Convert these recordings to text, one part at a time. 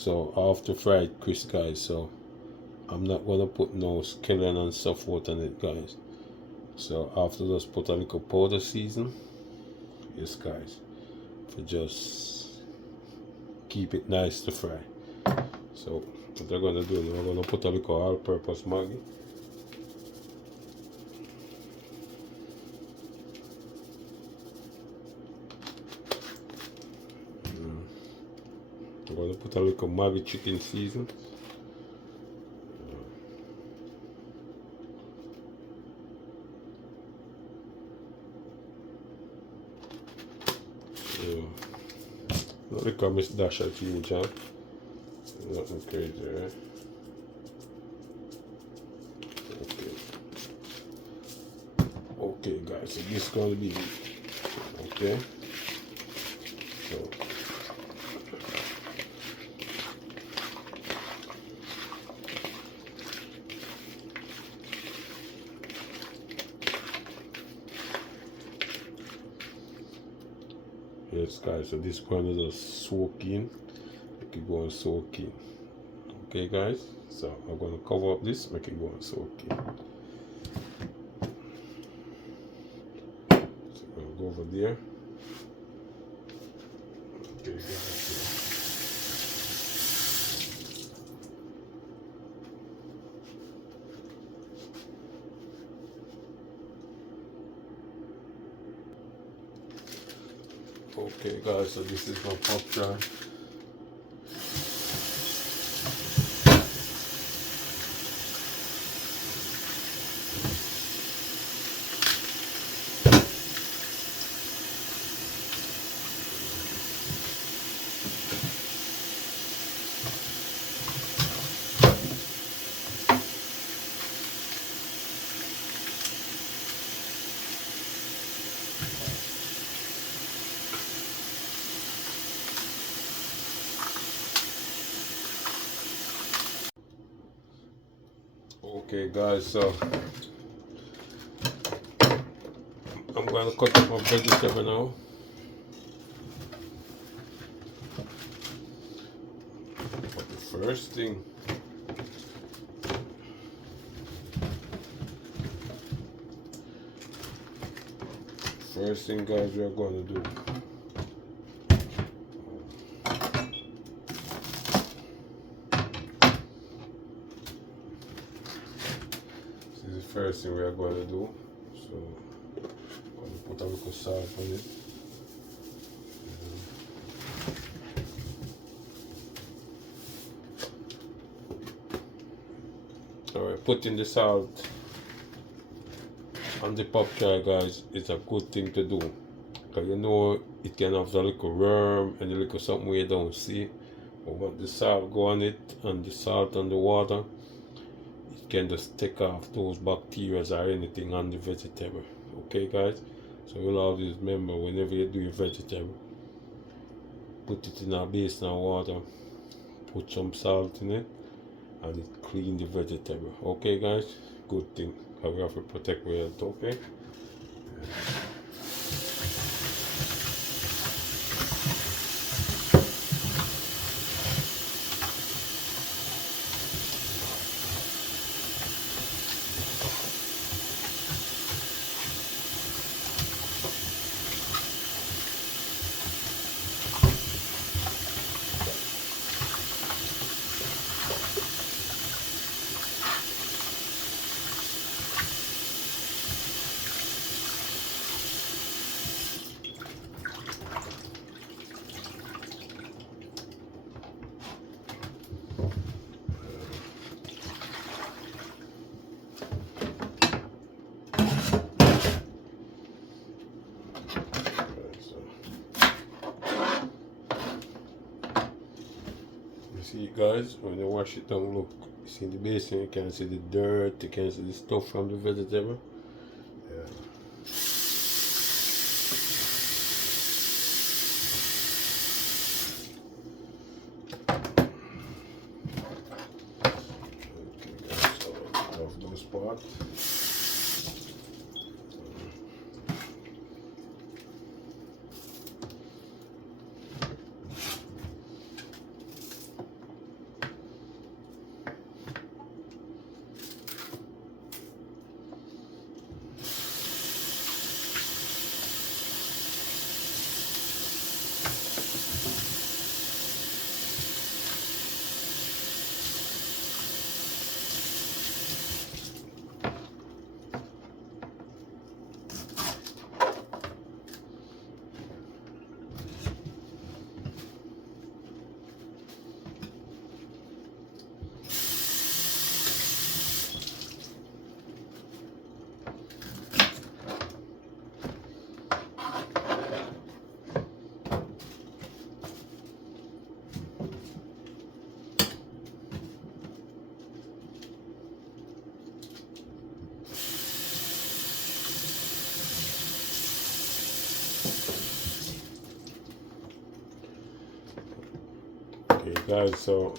So I have to fry it crisp, guys. So I'm not gonna put no skillet and so forth on it, guys. So I have to just put a little powder season. Yes, guys, for just keep it nice to fry. So what I'm gonna do, I'm gonna put a little all-purpose Maggi. I'm gonna put a little Maggi chicken season. Not the Miss Dash at you, John. Nothing crazy, right? Okay. Okay, guys, so this is gonna be okay. So yes, guys, so this one is just soak in. Make it go and soak in. Okay, guys, so I'm gonna cover up this, make it go and soak in. So I'm gonna go over there. Okay, guys. Okay, guys, so this is my pop jar. Okay, guys, so I'm gonna cut up my vegetable now. But the first thing, guys, we are gonna do. This is the first thing we are going to do. So I'm going to put a little salt on it. Alright, putting the salt on the pop jar, guys, is a good thing to do. Because you know it can have a little worm and a little something you don't see. But when the salt go on it and the salt and the water, it can just take off those bacteria or anything on the vegetable. Okay, guys? So you'll always remember whenever you do your vegetable, put it in a basin of water, put some salt in it, and it clean the vegetable. Okay, guys? Good thing. We have to protect our health, okay? See, guys, when you wash it down, look, you see the basin, you can see the dirt, you can see the stuff from the vegetable. Yeah. Okay, guys, so off those parts. Okay guys, so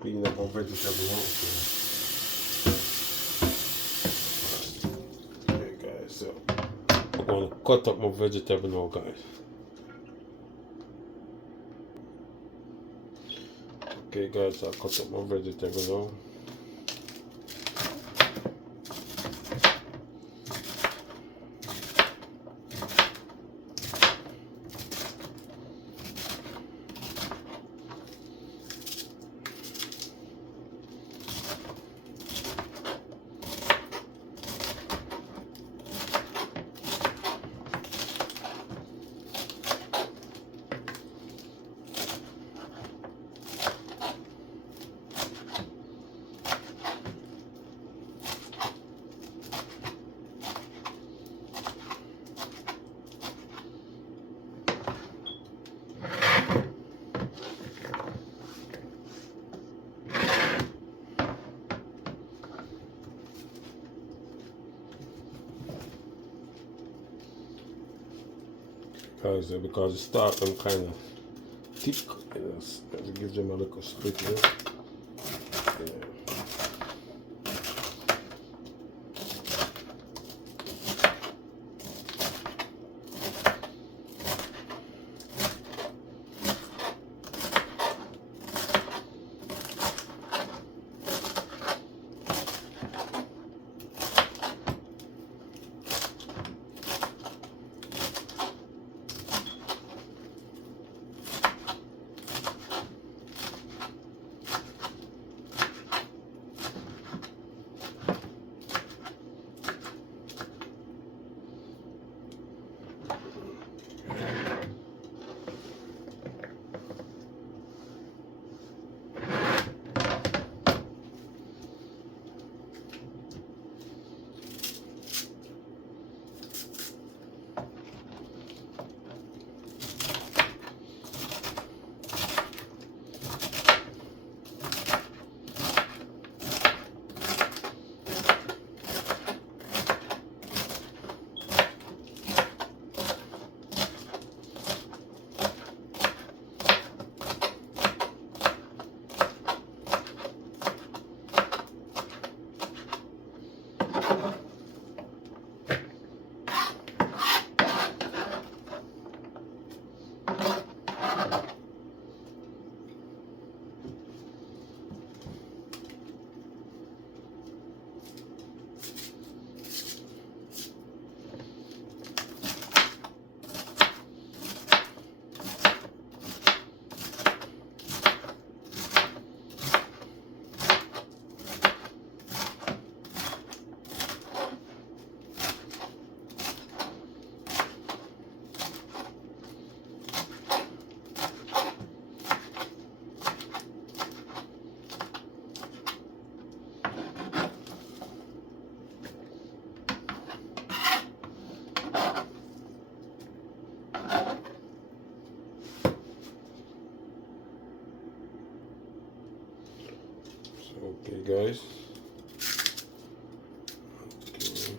clean up my vegetable now. Okay guys, so I'm gonna cut up my vegetable now guys. Okay guys, so I cut up my vegetable now. Guys, because it start them kind of thick, it gives them a little split here. Yeah. Okay guys. Okay.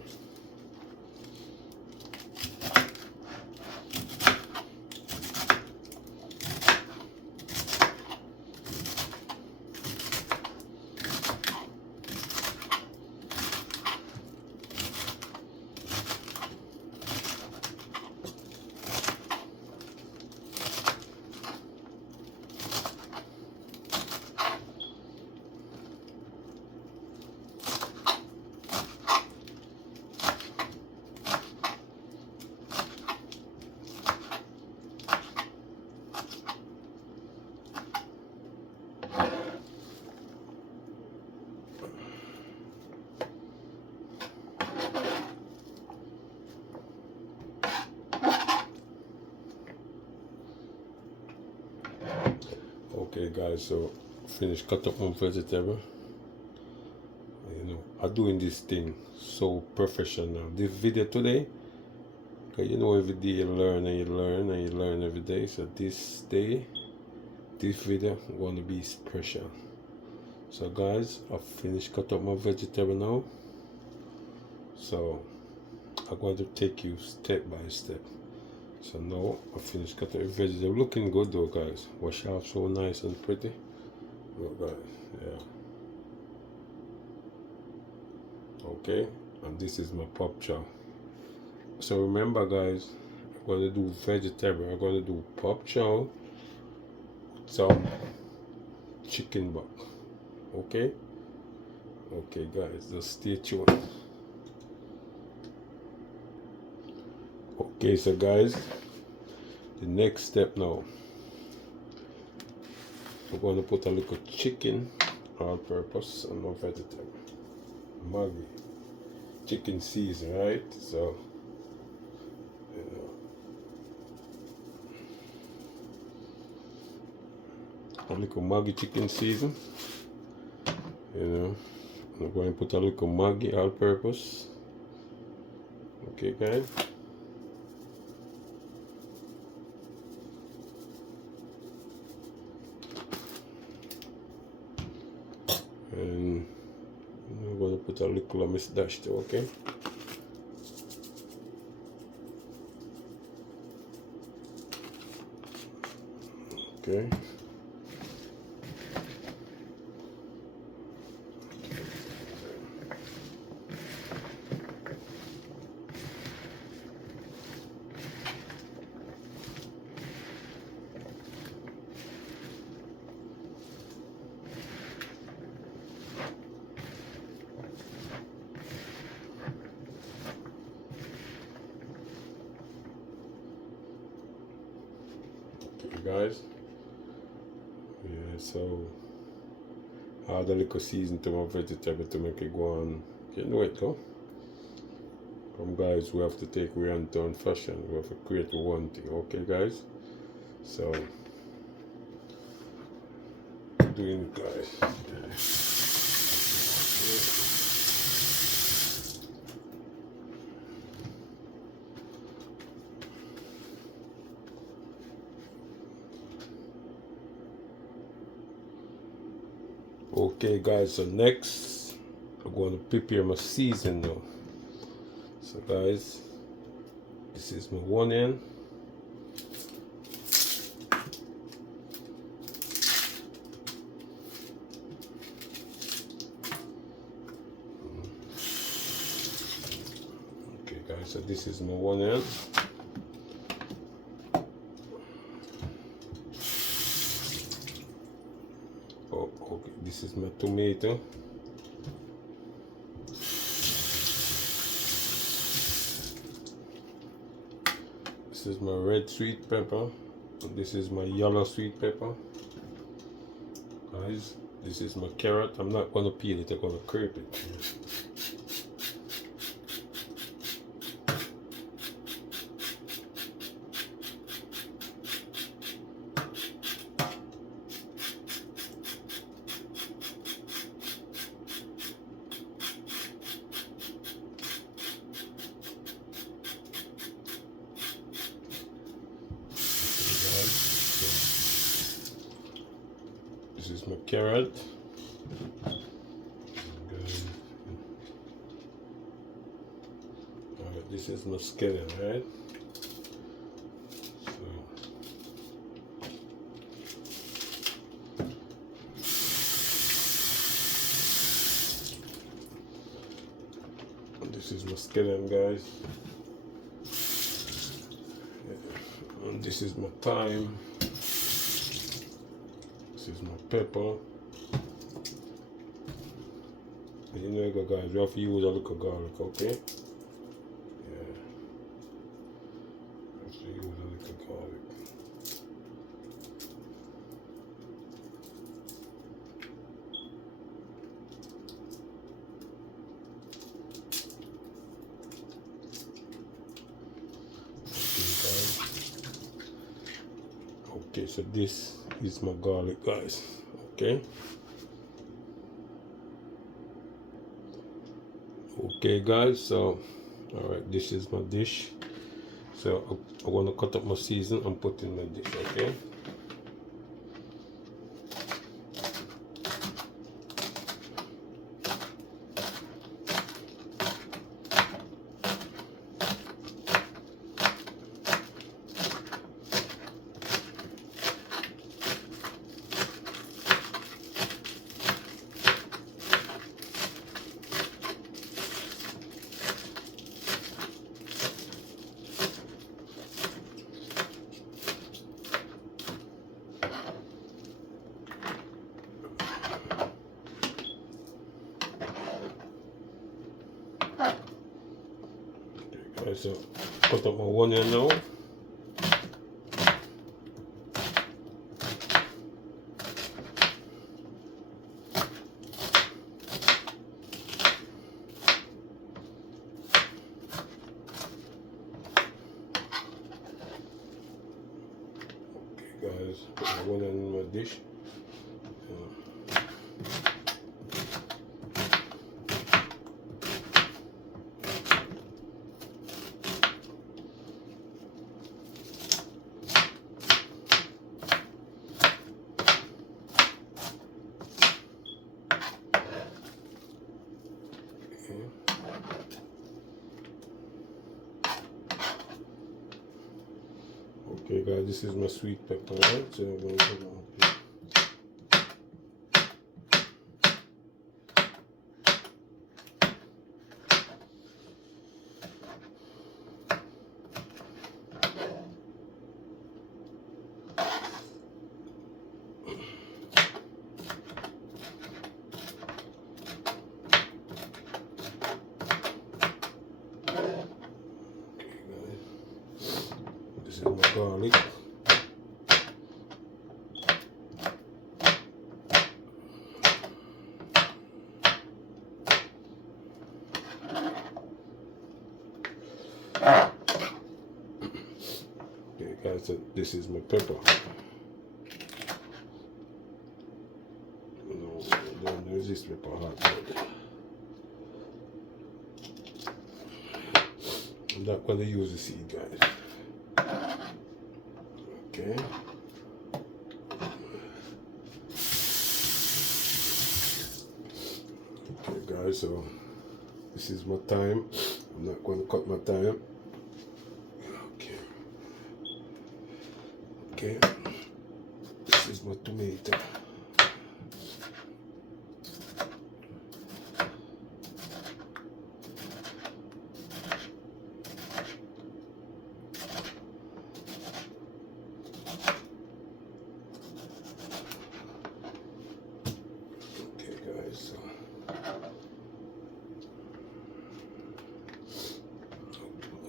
Okay guys, so finish cut up my vegetable. I'm doing this thing so professional. This video today, cause every day you learn and you learn and you learn every day. So this day, this video gonna be special. So guys, I finished cut up my vegetable now. So I'm going to take you step by step. So now I finished cutting the veggies. They're looking good though, guys. Wash off so nice and pretty. Look, guys, yeah. Okay, and this is my pop chow. So remember, guys, I'm gonna do vegetable. I'm gonna do pop chow, some chicken butt. Okay, okay, guys, just stay tuned. Okay, so guys, the next step now, we're going to put a little chicken all purpose and no vegetable. Maggi. Chicken season, right? So, you know, a little Maggi chicken season. You know, I'm going to put a little Maggi all purpose. Okay, guys. And I'm going to put a little of Miss Dash too, okay? Okay. Guys, yeah, so add a little season to my vegetable to make it go on. You know it, though. Guys, we have to take we on turn fashion. We have to create one thing, okay, guys? So, doing it, guys. Yeah. Okay, guys, so next I'm going to prepare my season now. So guys, this is my one end. Okay, guys, so this is my one end. Oh, okay, this is my tomato. This is my red sweet pepper. This is my yellow sweet pepper. Guys, this is my carrot. I'm not going to peel it, I'm going to crepe it. This is my carrot. Alright, this is my skillet, right? So this is my skillet, guys. And this is my thyme. This is my pepper. You know, guys, we have to use a little garlic, okay? Yeah. We have to use a little garlic. Okay, so this is my garlic, guys. Okay. Okay, guys. So, all right, this is my dish. So I want to cut up my season and put in my dish. Okay. guys, so cut up my onion now. Guys, put my onion in my dish. Okay guys, this is my sweet pepper, right? So I'm going to put it on here. This is my garlic. Okay guys, so this is my pepper. No, don't resist pepper hot. I'm not going to use the seed, guys. Okay. Okay guys, so this is my thyme. I'm not going to cut my thyme. Okay. Okay. This is my tomato.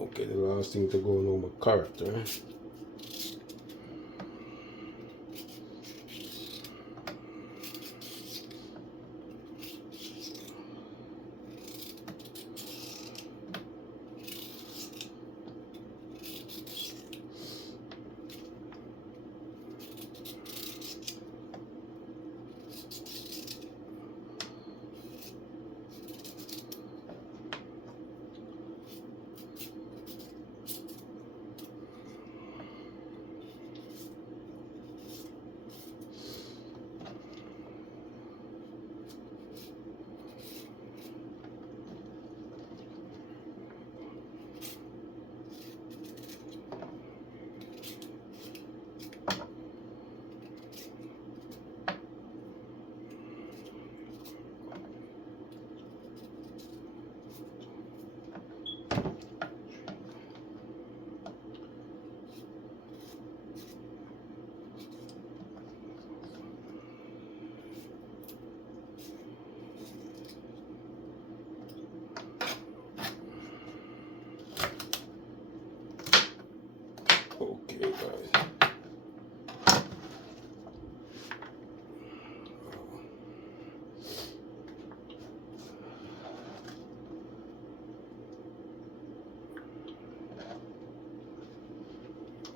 Okay, the last thing to go on my carrot, right? Okay, guys.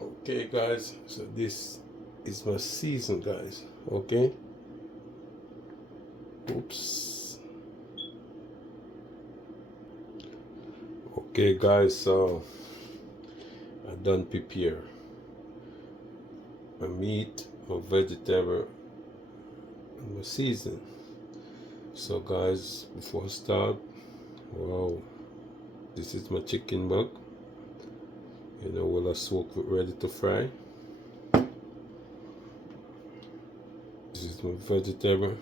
Okay, guys. So this is my season, guys. Okay. Oops. Okay, guys. So I done prepare my meat, my vegetable, and my season. So guys, before I start, wow, this is my chicken back. You know, well I soak it ready to fry. This is my vegetable,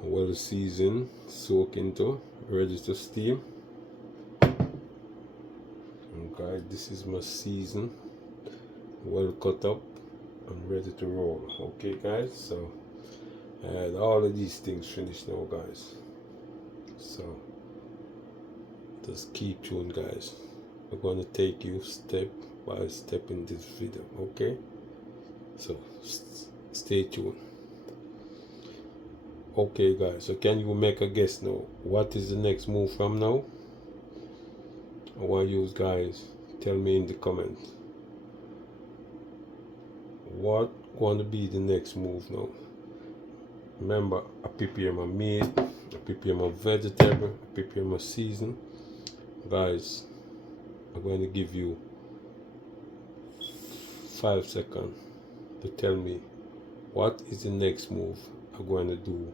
well seasoned, soak into, ready to steam. And guys, this is my season, well cut up and ready to roll. Okay guys, so I had all of these things finished now, guys. So just keep tuned, guys. I'm going to take you step by step in this video, okay? So stay tuned. Okay guys, so can you make a guess now? What is the next move from now? I want you guys tell me in the comments. What going to be the next move now? Remember, I prepare my meat, I prepare my vegetable, I prepare my season. Guys, I'm going to give you 5 seconds to tell me what is the next move I'm going to do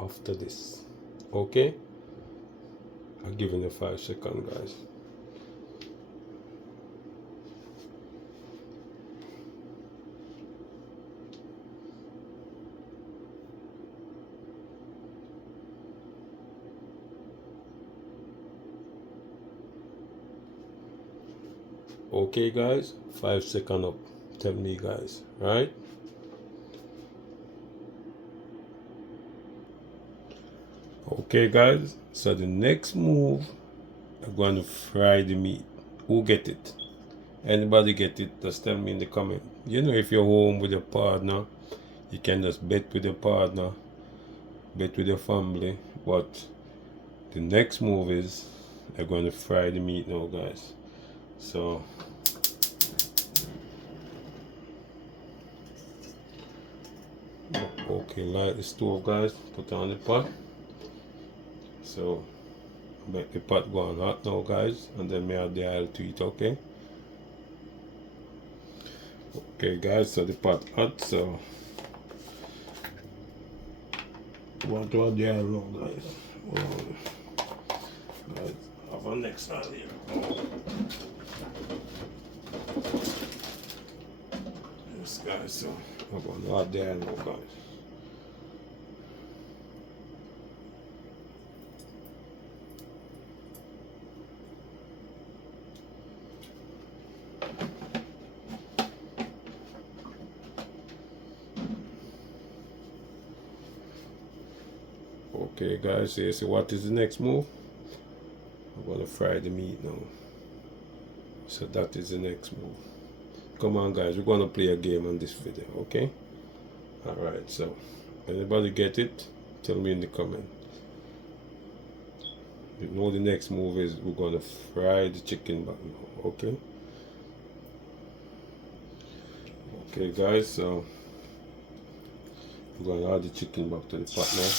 after this. Okay? I'm giving you 5 seconds, guys. Okay guys, 5 seconds up. Tell me guys, right? Okay guys, so the next move, I'm going to fry the meat. Who get it? Anybody get it? Just tell me in the comment. You know, if you're home with your partner, you can just bet with your partner, bet with your family. But the next move is I'm going to fry the meat now guys. So okay, light the stove guys, put on the pot. So make the pot go on hot now guys, and then me add the oil to it, okay? Okay guys, so the pot hot, so you want to add the oil now guys. Guys, have our next oil here. Yes guys, so I'm going to add the oil now guys. Okay guys, so you see what is the next move? I'm going to fry the meat now. So that is the next move. Come on guys, we're going to play a game on this video, okay? Alright, so anybody get it? Tell me in the comment. You know the next move is we're going to fry the chicken back now, okay? Okay guys, so we're going to add the chicken back to the pot now.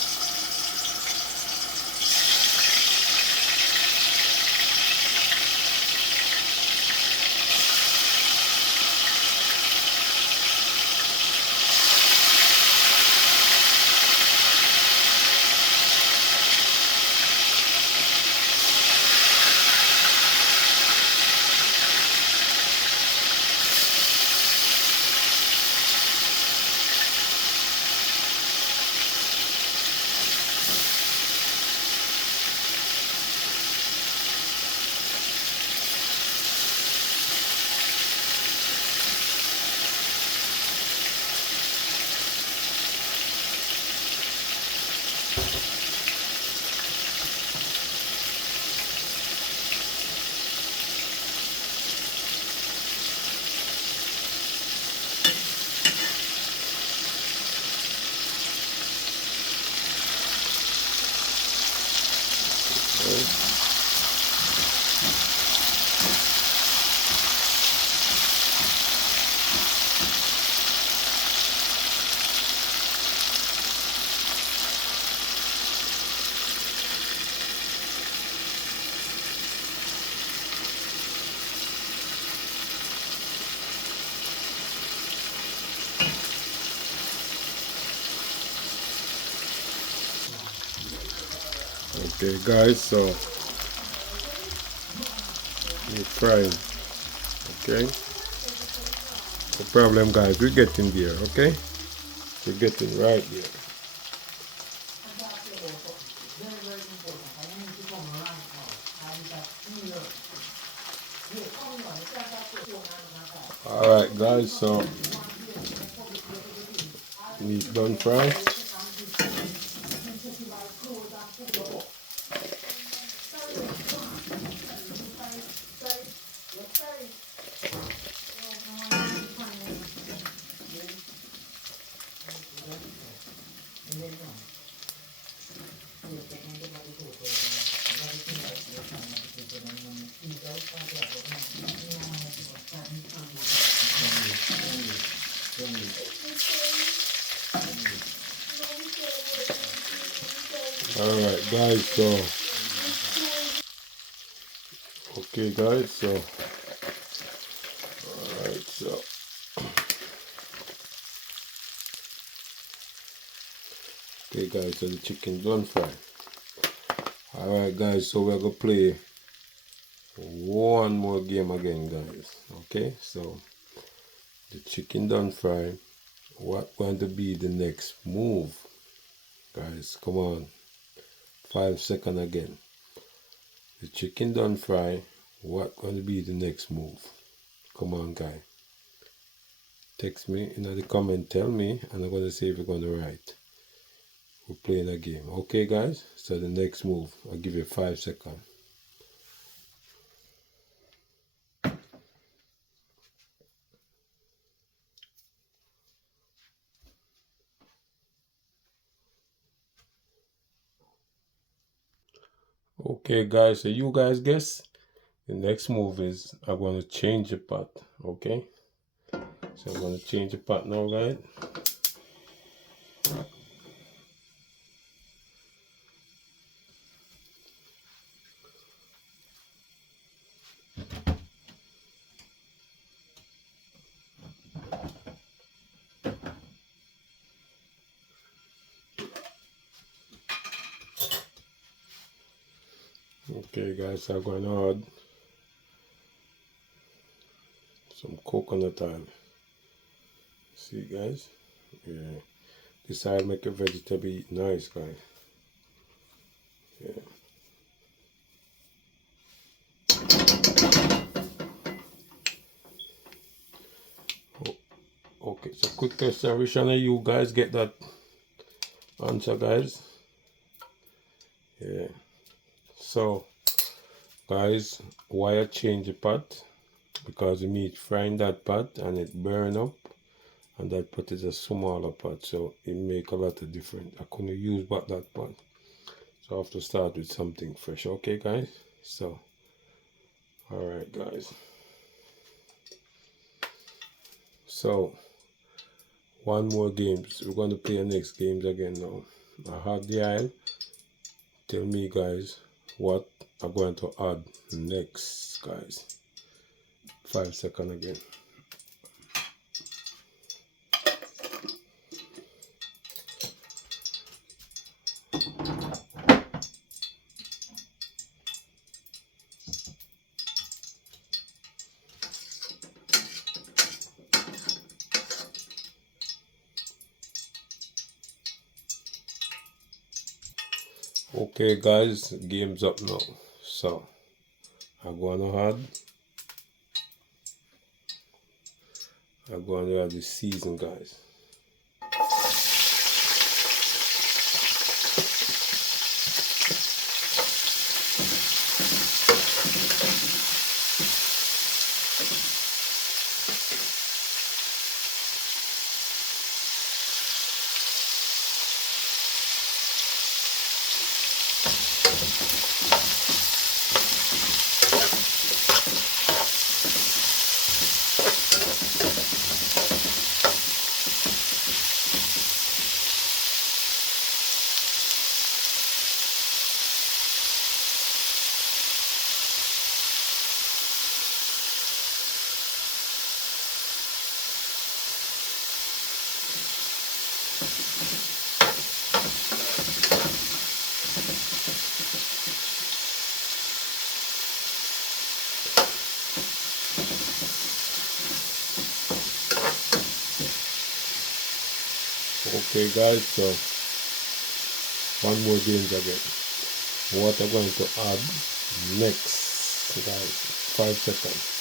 Okay guys, so we're frying, okay? No problem guys, we're getting there, okay? We're getting right there. Alright guys, so meat done fry. Alright guys, so okay guys, so alright, so okay guys, so the chicken done fry. Alright guys, so we're gonna play one more game again guys. Okay, so the chicken done fry. What going to be the next move? Guys, come on. 5 seconds again. The chicken done fry. What going to be the next move? Come on guy. Text me in the comment, tell me, and I'm going to see if you're going to write. We're playing a game. Okay guys, so the next move, I'll give you 5 seconds. Okay guys, so you guys guess? The next move is I'm going to change the pot. Okay, so I'm going to change the pot now guys. Okay guys, I'm going to add some coconut oil. See guys? Yeah. This will make a vegetable eat nice guys. Yeah. Okay, so quick question, which one of you guys get that answer guys? Yeah. So guys, why I change the pot? Because the meat frying that pot and it burn up, and that pot is a smaller pot, so it make a lot of difference. I couldn't use but that pot, so I have to start with something fresh. Okay guys, so alright guys, so one more games. We're going to play the next games again now. I have the aisle. Tell me guys what I'm going to add next guys. 5 seconds again. Okay guys, game's up now. So I'm gonna add the season guys. Okay guys, so one more games again. What I'm going to add next guys. 5 seconds.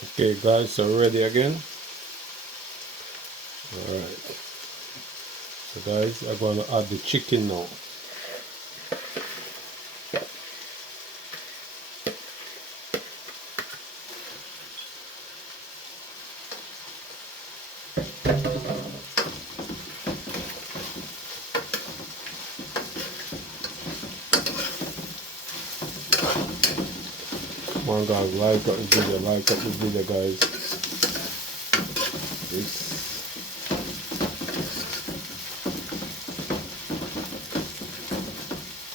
Okay guys, so ready again. Alright, so guys, I'm going to add the chicken now. Come on guys, like up the video guys.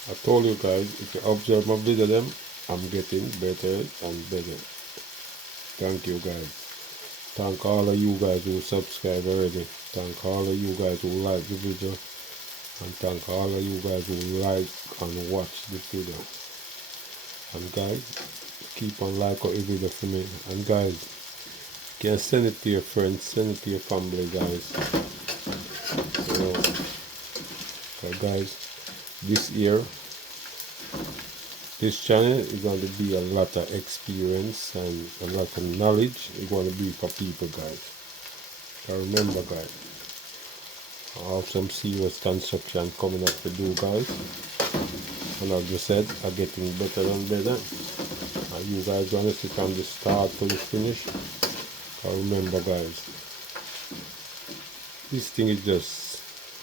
I told you guys, if you observe my video them, I'm getting better and better. Thank you guys. Thank all of you guys who subscribe already. Thank all of you guys who like the video. And thank all of you guys who like and watch the video. And guys, keep on like our video for me. And guys, you can send it to your friends, send it to your family guys. So guys, this year, this channel is going to be a lot of experience and a lot of knowledge. It's going to be for people guys. So remember guys, I have some serious construction coming up to do guys. And like I said, are getting better and better. And you guys gonna see from the start to the finish. But remember guys, this thing is just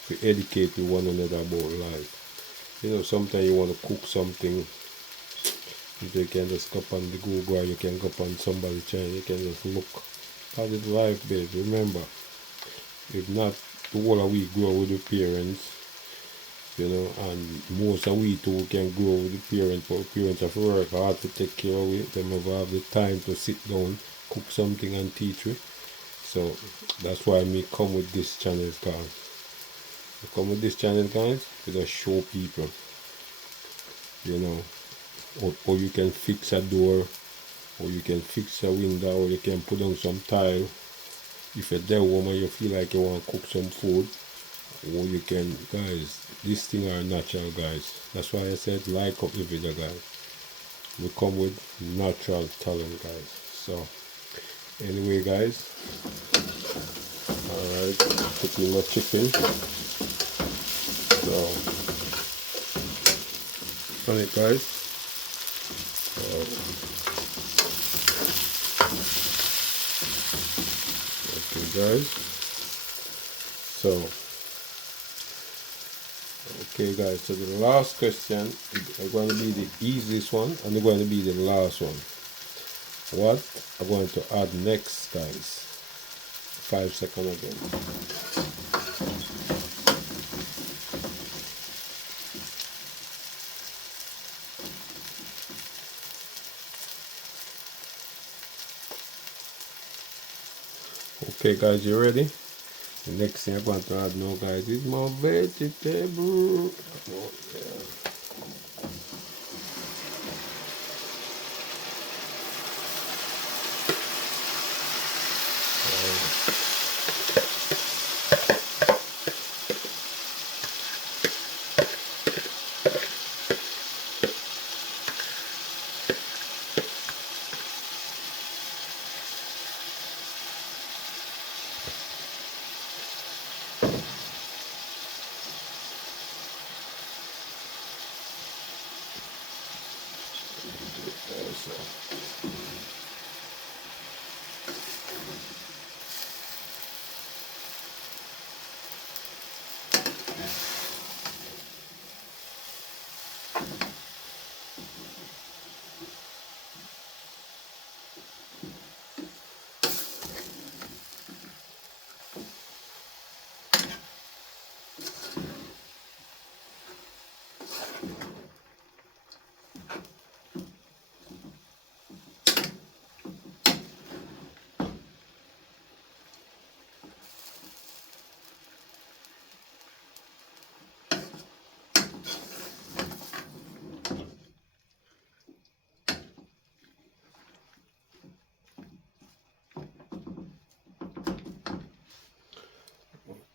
to educate one another about life. You know, sometimes you want to cook something, you can just go on the Google, or you can go on somebody's channel, you can just look at it life, babe. Remember, if not, the whole of we grow with the parents, you know, and most of we too can grow with the parents, but parents have to work hard to take care of it. They never have the time to sit down, cook something and teach you. So that's why me come with this channel guys. I come with this channel guys to just show people, you know, or you can fix a door, or you can fix a window, or you can put on some tile. If you're there woman you feel like you want to cook some food, or you can guys, this thing are natural guys. That's why I said like up the video guys. We come with natural talent guys. So anyway guys, alright, putting my chicken. So on it guys. Okay guys, so okay guys, so the last question is going to be the easiest one and it's going to be the last one. What I'm going to add next guys? 5 seconds again. Okay guys, you ready? The next thing I'm going to add now guys is my vegetable. Oh, yeah.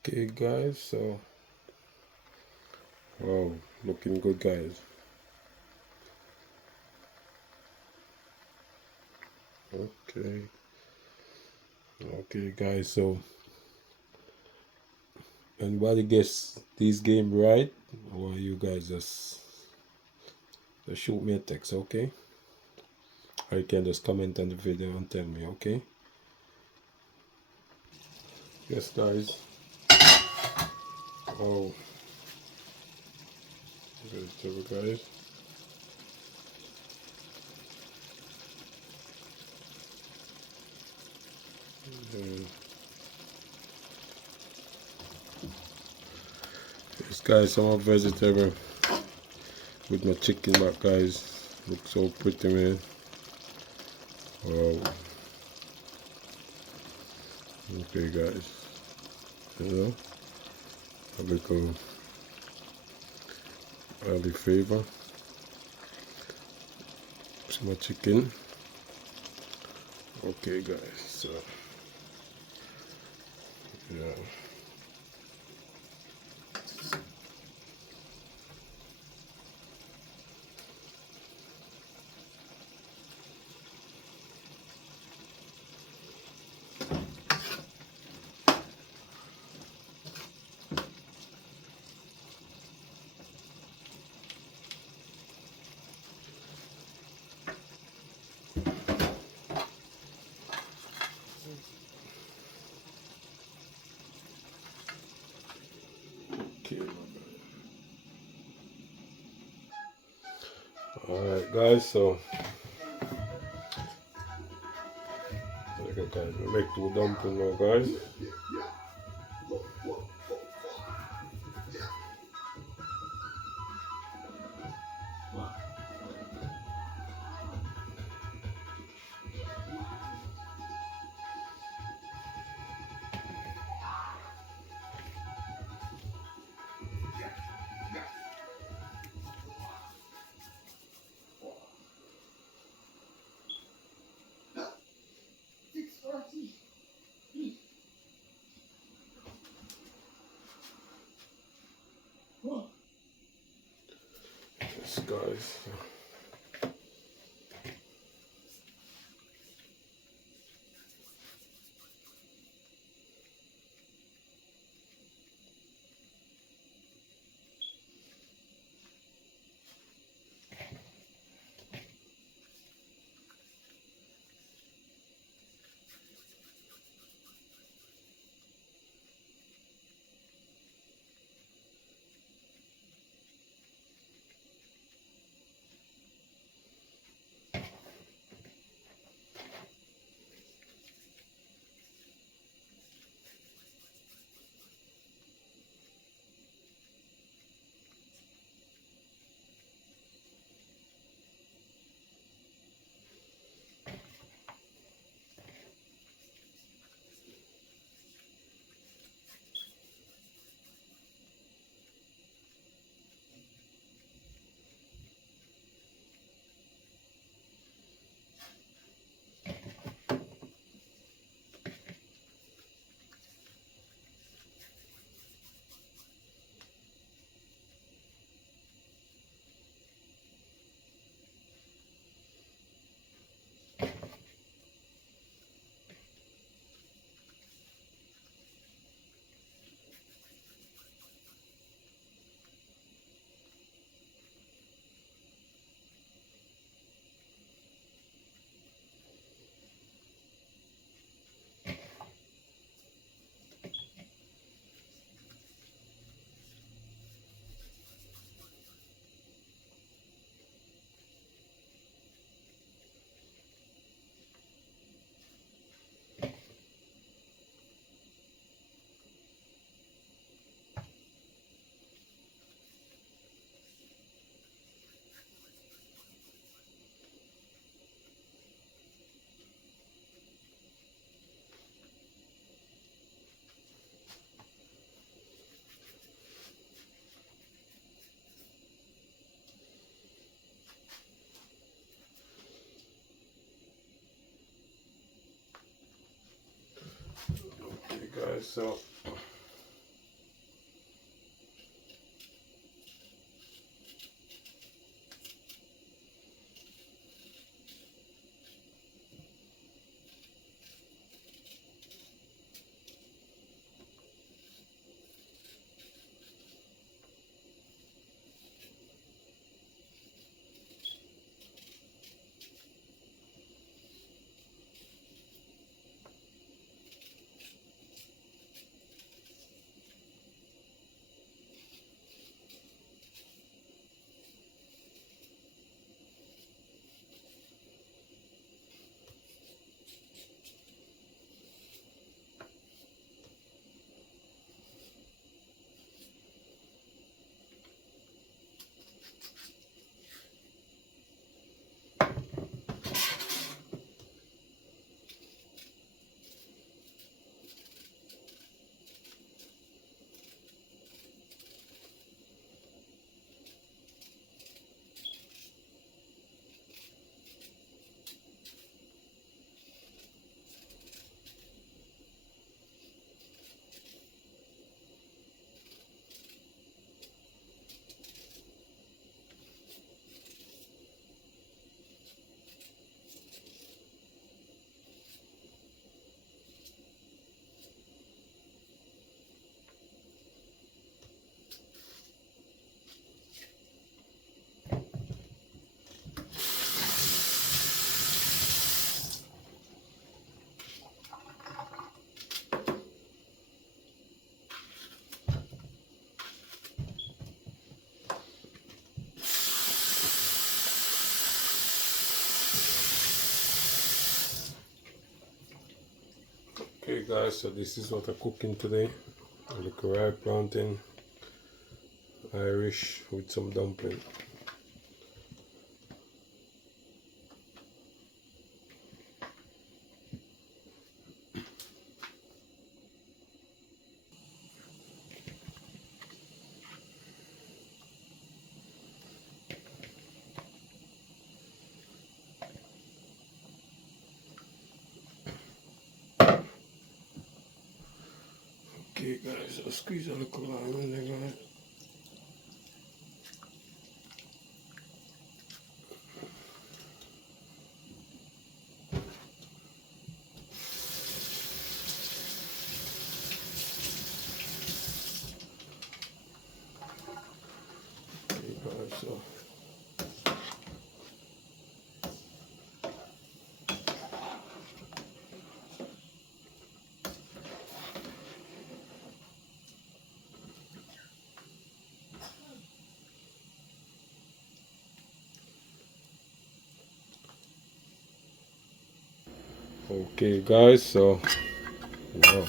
Okay guys, so wow, looking good guys. Okay, Okay, guys. So anybody guess this game right, or you guys just shoot me a text, okay? Or you can just comment on the video and tell me, okay? Yes, guys. Oh, vegetable, guys. And yes, guys. Some of vegetable with my chicken back, guys. Look so pretty, man. Wow. Okay, guys. You know, a little early flavor. Some chicken. Okay, guys. So yeah. Okay. All right, guys. So okay, guys, we make two dumpling now, guys. Yes, guys. Okay, guys. So Guys, so this is what I'm cooking today. A little rye plantain, Irish with some dumpling. Okay guys, I'll squeeze a little lime in there guys. Okay guys, so okay guys, so wow.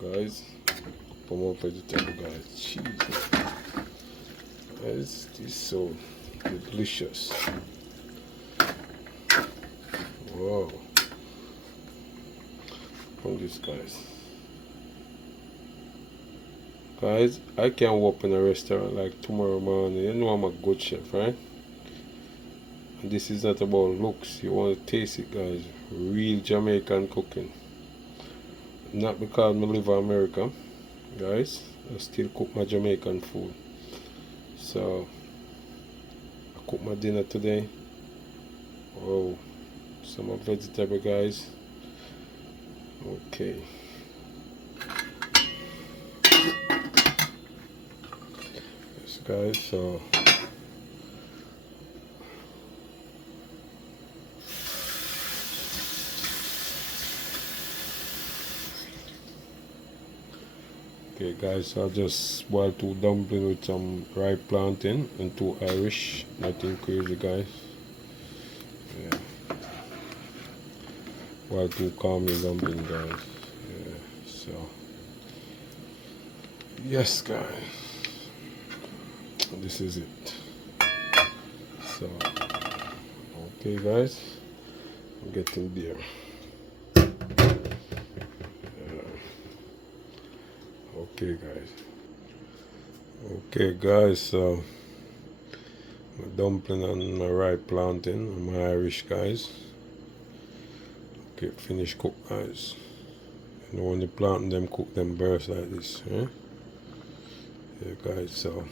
Guys, come up vegetable guys. Jeez. Guys, this is so delicious. Wow. From this guys. Guys, I can work in a restaurant like tomorrow morning. You know I'm a good chef, right? And this is not about looks. You want to taste it, guys. Real Jamaican cooking. Not because I live in America, guys. I still cook my Jamaican food. So, I cook my dinner today. Oh, some vegetable, guys. Okay. Yes, guys. So. Okay guys, I'll just boil 2 dumplings with some rye plantain and 2 Irish. Nothing crazy guys. Yeah. Boil 2 calming dumplings guys. Yeah. So yes guys. This is it. So okay guys. I'm getting there. Okay guys, so my dumpling and my rye plantain and my Irish guys. Okay, finish cook guys. You know when you plant them, cook them burst like this, eh? Yeah guys, so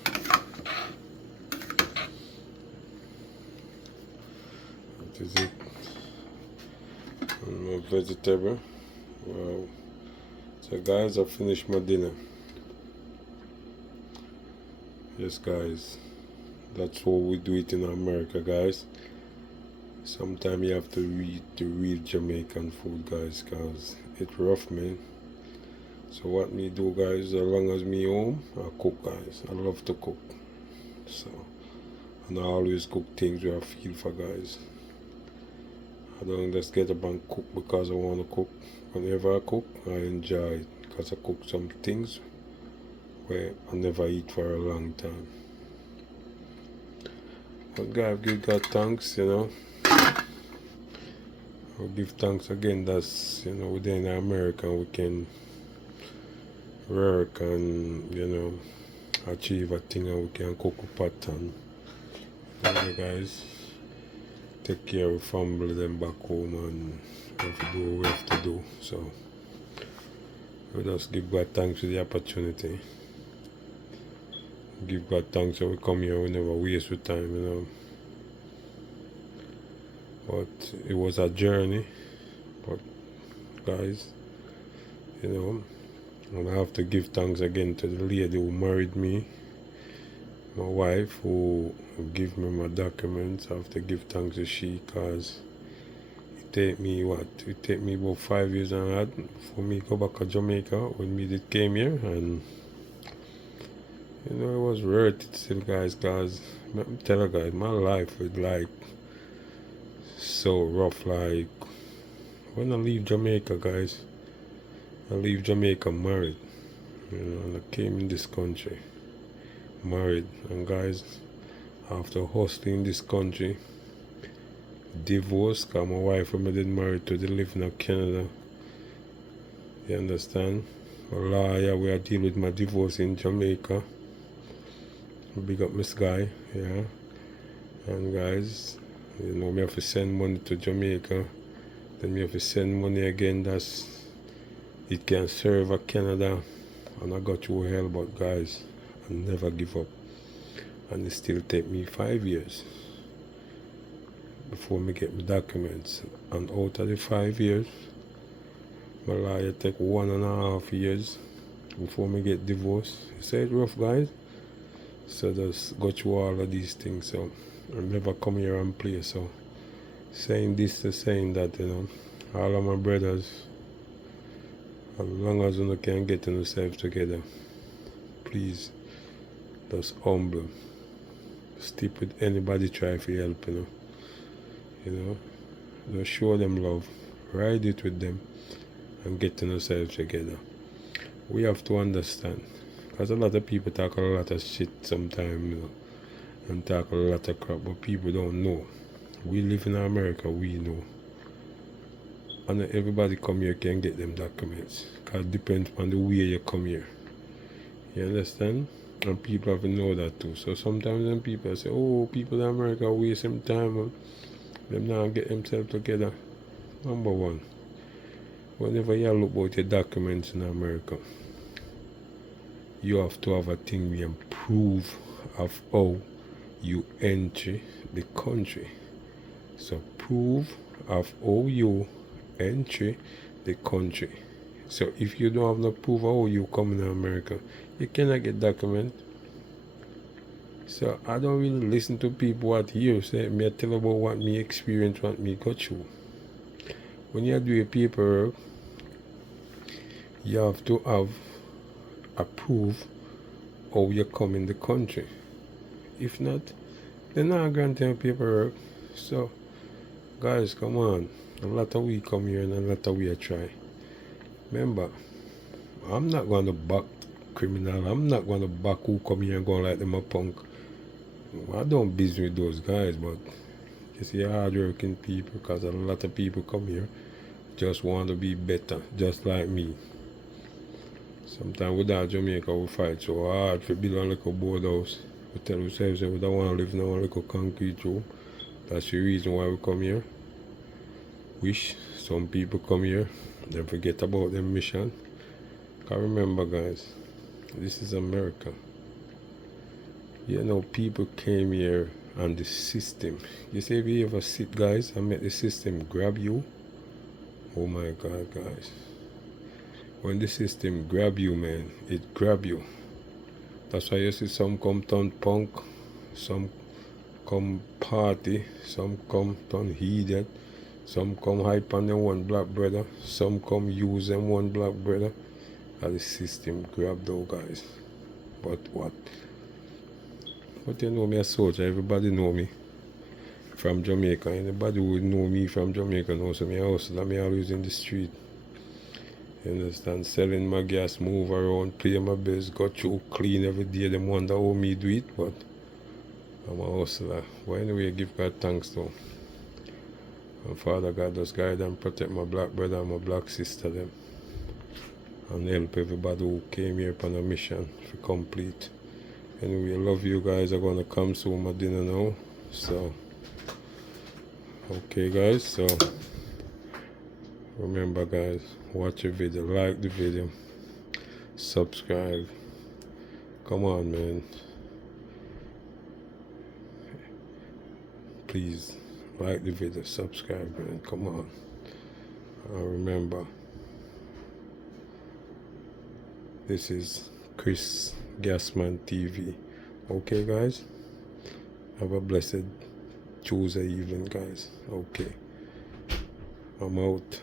that is it. And my vegetable. Wow. So guys, I finished my dinner. Yes guys, that's how we do it in America guys. Sometimes you have to eat the real Jamaican food guys, cause it's rough man. So what me do guys, as long as me home, I cook guys. I love to cook. So, and I always cook things where I feel for guys. I don't just get up and cook because I want to cook. Whenever I cook, I enjoy it because I cook some things where I never eat for a long time. But God, give God thanks, you know. I'll give thanks again. That's, you know, within America we can work and, you know, achieve a thing and we can cook a pot and, you guys, take care of family them back home and have to do what we have to do. So we just give God thanks for the opportunity. Give God thanks that we come here, we never waste with time, you know. But it was a journey. But guys, you know, and I have to give thanks again to the lady who married me, my wife who gave me my documents. I have to give thanks to she, because it take me about 5 years and a half for me to go back to Jamaica when me did came here, and you know it was worth it still guys, because let me tell you guys, my life was like so rough. Like when I leave Jamaica guys, I leave Jamaica married, and I came in this country married. And guys, after hustling this country, divorced, cause my wife when I did married to, they live in Canada. You understand? A lawyer, we are dealing with my divorce in Jamaica. Big up Miss Guy, yeah. And guys, me have to send money to Jamaica. Then me have to send money again. It can serve a Canada. And I got through hell, but guys, I never give up. And it still take me 5 years before me get my documents. And out of the 5 years, my lawyer take 1.5 years before me get divorced. You say it rough, guys? So just go through all of these things. So I never come here and play. So saying this to saying that, all of my brothers, as long as you can get yourself together, please just humble. Stick with anybody try to help, Just show them love. Ride it with them and get yourself together. We have to understand. Because a lot of people talk a lot of shit sometimes, and talk a lot of crap, but people don't know. We live in America, we know. And everybody come here can get them documents. Because it depends on the way you come here. You understand? And people have to know that too. So sometimes when people say, oh, people in America waste some time, them now get themselves together. Number one, whenever you look about your documents in America, you have to have a thing we prove of how you enter the country. So proof of how you enter the country. So if you don't have no proof of how you come in America, you cannot get document. So I don't really listen to people what you say. Me tell about what me experience, what me got through. When you do a paperwork, you have to have a proof how you come in the country. If not, they're not granting paperwork. So guys, come on. A lot of we come here and a lot of we try. Remember, I'm not going to back criminal. I'm not going to back who come here and go like them a punk. I don't business with those guys, but you see hard-working people, because a lot of people come here just want to be better, just like me. Sometimes without Jamaica, we fight so hard to build a little boardhouse. We tell ourselves that we don't want to live in a little concrete room. That's the reason why we come here. Wish some people come here, they forget about their mission. Because remember, guys, this is America. People came here and the system. You see, if you ever sit, guys, and make the system grab you, oh my God, guys. When the system grab you, man, it grab you. That's why you see some come turn punk, some come party, some come turn heated, some come hype on them one black brother, some come use them one black brother. And the system grab those guys. But what? But you know me a soldier, everybody know me from Jamaica. Anybody who know me from Jamaica knows me a hustler, me always in the street. You understand? Selling my gas, move around, pay my bills, go through clean every day. Them wonder how me do it, but I'm a hustler. But anyway, give God thanks though. And Father God just guide and protect my black brother and my black sister them. And help everybody who came here on a mission to complete. Anyway, love you guys. I'm gonna come soon my dinner now. So okay guys, so remember guys, watch the video, like the video, subscribe. Come on man. Please like the video, subscribe man. Come on. And remember, this is Chris Gasman TV. Okay guys, have a blessed Tuesday evening guys. Okay, I'm out.